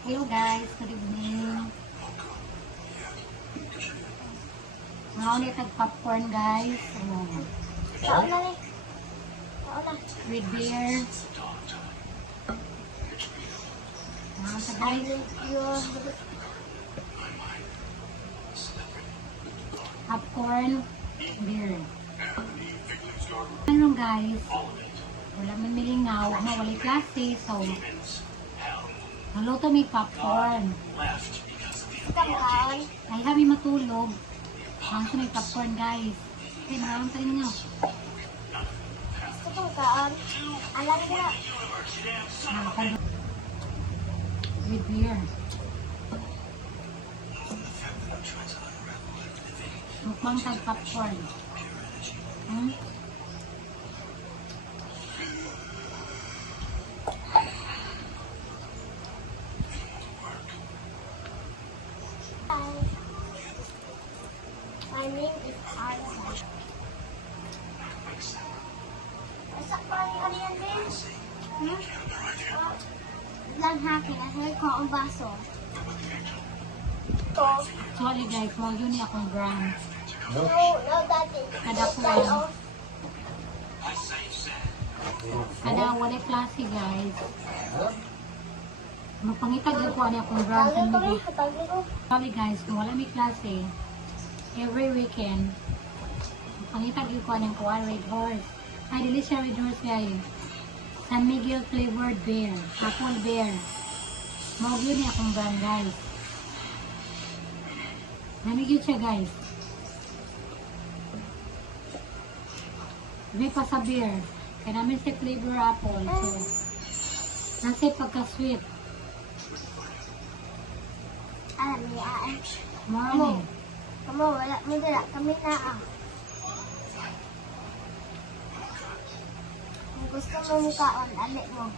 Hello guys, good evening. Ngayon ulit popcorn guys. Saan na ni? Saan na? With beer. Sa guys. Popcorn, beer. Ano guys? Wala man milingaw, wala klase, so naluto may popcorn. Kamukaan. Ay kami matulog. Ang may popcorn guys. Okay, maraming pa rin nyo. Gusto kong kaan. Alam ko na. With beer. Mukbang tag popcorn. My name is Arza. Masak pa rin kaniyan din. Lang haki. Nasabi ko ang baso. Ito. Sorry guys, huwag yun niya akong brand. No, daddy. Kada kuwan. Kada wala klase guys. Mapangitag yung kuha niya akong brand. Tagin ko rin. Tagin ko. Sorry guys, kung wala may klase, every weekend, mapangitag yung kuha niyang kuha Red Horse. Ay, dili siya Red Horse guys. San Miguel flavored beer. Apple beer. Huwag yun niya akong brand guys. Namigil siya guys. May pa sa beer. Kaya namin si flavor apple. So, nasa pagka-sweet. Alam niya ay. Morning. Kamu, wala mo dala. Kami na ah. Kung gusto mo mukhaon, alit mo.